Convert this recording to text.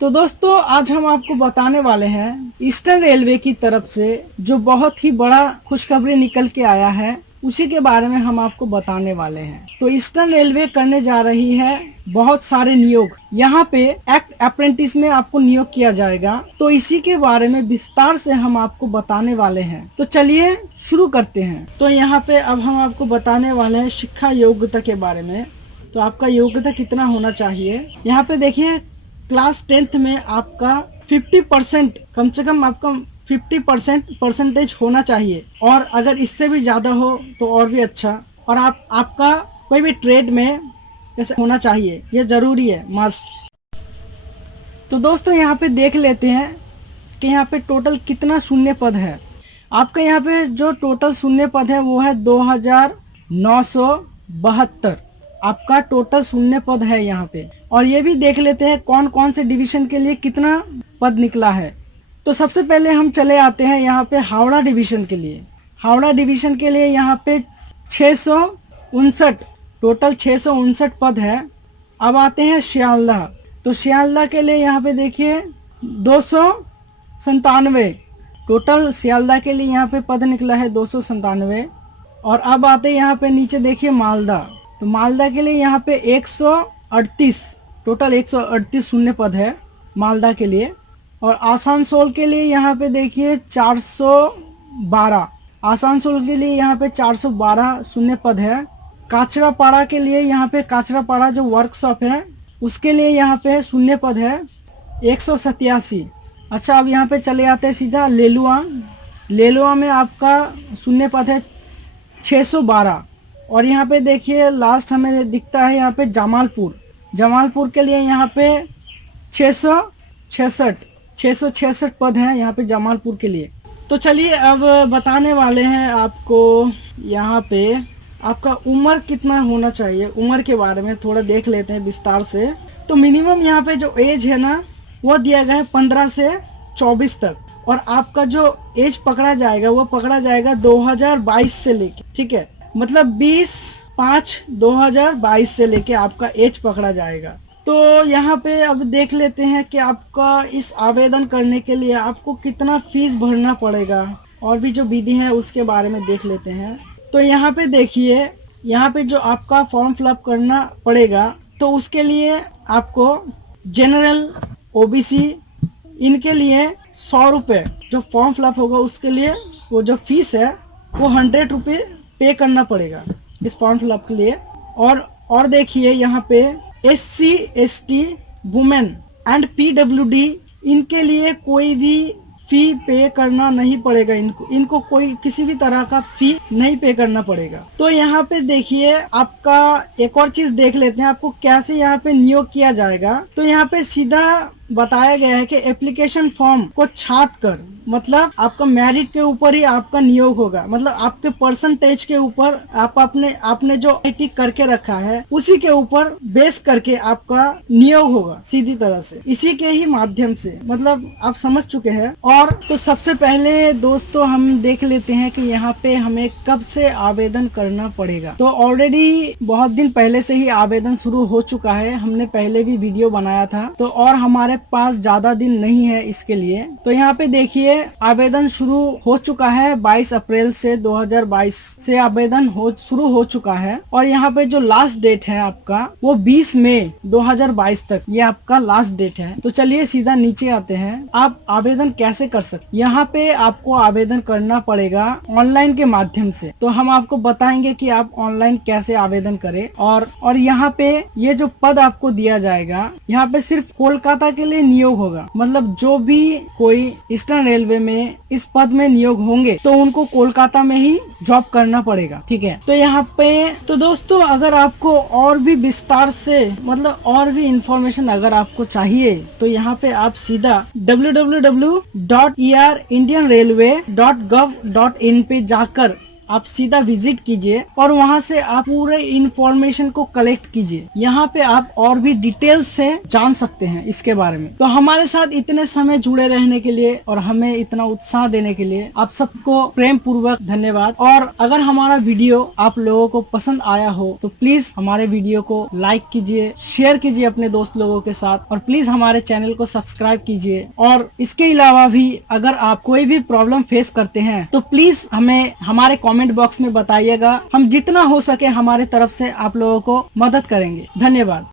तो दोस्तों आज हम आपको बताने वाले हैं ईस्टर्न रेलवे की तरफ से जो बहुत ही बड़ा खुशखबरी निकल के आया है, उसी के बारे में हम आपको बताने वाले हैं। तो ईस्टर्न रेलवे करने जा रही है बहुत सारे नियोग। यहाँ पे एक्ट अप्रेंटिस में आपको नियोग किया जाएगा। तो इसी के बारे में विस्तार से हम आपको बताने वाले हैं। तो चलिए शुरू करते हैं। तो यहाँ पे अब हम आपको बताने वाले हैं शिक्षा योग्यता के बारे में। तो आपका योग्यता कितना होना चाहिए। यहाँ पे देखिए क्लास 10th में आपका 50% कम से कम आपका 50% परसेंटेज होना चाहिए, और अगर इससे भी ज़्यादा हो तो और भी अच्छा। और आपका कोई भी ट्रेड में जैसे होना चाहिए, ये ज़रूरी है, मस्ट। तो दोस्तों यहाँ पे देख लेते हैं कि यहाँ पे टोटल कितना शून्य पद है। आपका यहाँ पे जो टोटल शून्य पद है वो है 2972 आपका टोटल शून्य पद है यहाँ पे। और ये भी देख लेते हैं कौन कौन से डिवीजन के लिए कितना पद निकला है। तो सबसे पहले हम चले आते हैं यहाँ पे हावड़ा डिवीजन के लिए। हावड़ा डिवीजन के लिए यहाँ पे 659 टोटल 659 पद है। अब आते हैं शियालदह। तो शियालदह के लिए यहाँ पे देखिए 297 टोटल सियालदह के लिए यहाँ पे पद निकला है 297। और अब आते हैं यहाँ पे नीचे देखिए मालदा। तो मालदा के लिए यहाँ पे 138 टोटल 138 शून्य पद है मालदा के लिए। और आसनसोल के लिए यहाँ पे देखिए 412 आसनसोल के लिए यहाँ पे 412 शून्य पद है। काचरापाड़ा के लिए यहाँ पे काचरापाड़ा जो वर्कशॉप है उसके लिए यहाँ पे शून्य पद है 187। अच्छा, अब यहाँ पे चले आते हैं सीधा लेलुआ। लेलुआ में आपका शून्य पद है 612। और यहाँ पे देखिए लास्ट हमें दिखता है यहाँ पे जमालपुर। जमालपुर के लिए यहाँ पे 666 पद हैं यहाँ पे जमालपुर के लिए। तो चलिए अब बताने वाले हैं आपको यहाँ पे आपका उम्र कितना होना चाहिए। उम्र के बारे में थोड़ा देख लेते हैं विस्तार से। तो मिनिमम यहाँ पे जो एज है ना वो दिया गया है 15 से 24 तक। और आपका जो एज पकड़ा जाएगा वो पकड़ा जाएगा 2022 से लेके, ठीक है, मतलब 20/5/2022 से लेके आपका एज पकड़ा जाएगा। तो यहाँ पे अब देख लेते हैं कि आपका इस आवेदन करने के लिए आपको कितना फीस भरना पड़ेगा, और भी जो विधि है उसके बारे में देख लेते हैं। तो यहाँ पे देखिए यहाँ पे जो आपका फॉर्म फिलअप करना पड़ेगा तो उसके लिए आपको जनरल ओबीसी इनके लिए 100 रुपये जो फॉर्म फिलअप होगा उसके लिए वो जो फीस है वो 100 रुपये पे करना पड़ेगा इस फॉर्म फिलअप के लिए। और देखिए यहाँ पे SC ST women and PWD इनके लिए कोई भी फी पे करना नहीं पड़ेगा। इनको कोई किसी भी तरह का फी नहीं पे करना पड़ेगा। तो यहाँ पे देखिए आपका एक और चीज देख लेते हैं आपको कैसे यहाँ पे नियोग किया जाएगा। तो यहाँ पे सीधा बताया गया है कि एप्लीकेशन फॉर्म को छाट कर, मतलब आपका मेरिट के ऊपर ही आपका नियोग होगा, मतलब आपके परसेंटेज के ऊपर आपने जो टिक करके रखा है उसी के ऊपर बेस करके आपका नियोग होगा सीधी तरह से, इसी के ही माध्यम से, मतलब आप समझ चुके हैं। और तो सबसे पहले दोस्तों हम देख लेते हैं कि यहाँ पे हमें कब से आवेदन करना पड़ेगा। तो ऑलरेडी बहुत दिन पहले से ही आवेदन शुरू हो चुका है, हमने पहले भी वीडियो बनाया था। तो और हमारे पास ज्यादा दिन नहीं है इसके लिए। तो यहाँ पे देखिए आवेदन शुरू हो चुका है 22 अप्रैल से 2022 से आवेदन शुरू हो चुका है। और यहाँ पे जो लास्ट डेट है आपका वो 20 मई 2022 तक ये आपका लास्ट डेट है। तो चलिए सीधा नीचे आते हैं, आप आवेदन कैसे कर सकते। यहाँ पे आपको आवेदन करना पड़ेगा ऑनलाइन के माध्यम से। तो हम आपको बताएंगे कि आप ऑनलाइन कैसे आवेदन करें। और यहाँ पे ये जो पद आपको दिया जाएगा यहाँ पे सिर्फ कोलकाता के लिए नियोग होगा, मतलब जो भी कोई ईस्टर्न रेलवे में इस पद में नियोग होंगे तो उनको कोलकाता में ही जॉब करना पड़ेगा, ठीक है। तो यहाँ पे तो दोस्तों अगर आपको और भी विस्तार से मतलब और भी इंफॉर्मेशन अगर आपको चाहिए तो यहाँ पे आप सीधा www.erindianrailway.gov.in पे जाकर आप सीधा विजिट कीजिए और वहाँ से आप पूरे इंफॉर्मेशन को कलेक्ट कीजिए। यहाँ पे आप और भी डिटेल्स से जान सकते हैं इसके बारे में। तो हमारे साथ इतने समय जुड़े रहने के लिए और हमें इतना उत्साह देने के लिए आप सबको प्रेम पूर्वक धन्यवाद। और अगर हमारा वीडियो आप लोगों को पसंद आया हो तो प्लीज हमारे वीडियो को लाइक कीजिए, शेयर कीजिए अपने दोस्त लोगों के साथ, और प्लीज हमारे चैनल को सब्सक्राइब कीजिए। और इसके अलावा भी अगर आप कोई भी प्रॉब्लम फेस करते हैं तो प्लीज हमें हमारे कमेंट बॉक्स में बताइएगा। हम जितना हो सके हमारे तरफ से आप लोगों को मदद करेंगे। धन्यवाद।